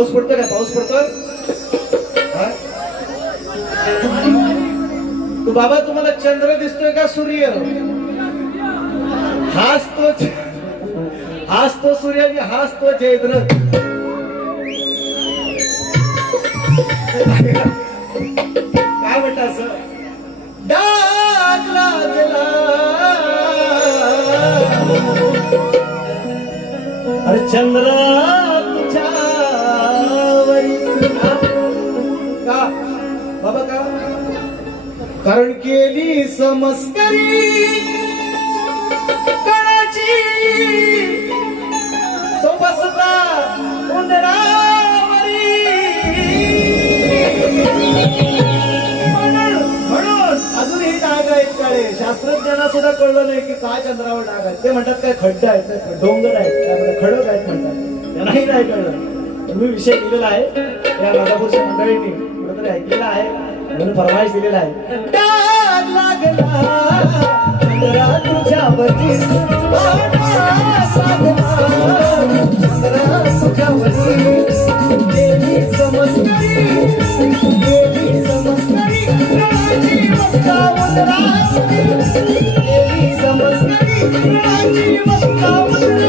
पाऊस पडतो का? पाऊस पडतो तू बाबा तुम्हाला चंद्र दिसतोय का सूर्य? हाच तो हाच तो सूर्य आणि हाच तो चैत्र काय म्हणत असं? डाग लागला. अरे चंद्र! कारण केली समस्करी. कणाची तो बसता उंदरावरी. म्हणून अजून अजूनही डाग आहेत काळे. शास्त्रज्ञांना सुद्धा कळलं नाही की काय चंद्रावर डाग आहेत. ते म्हणतात काय खड्डे आहेत डोंगर आहेत काय म्हणतात खडक आहेत म्हणतात. त्यांनाही नाही कळलं. मी विषय दिलेला आहे. या राजापूरच्या मंडळींनी कुठेतरी ऐकलेला आहे. म्हणून फरमाईश दिलेला आहे. डाग लागला. तुझ्या वरीस तुझ्या वरीस देवी समजतरी देवी समजतरी राजी वस्तावत राजी देवी समजतरी राजी वस्तावत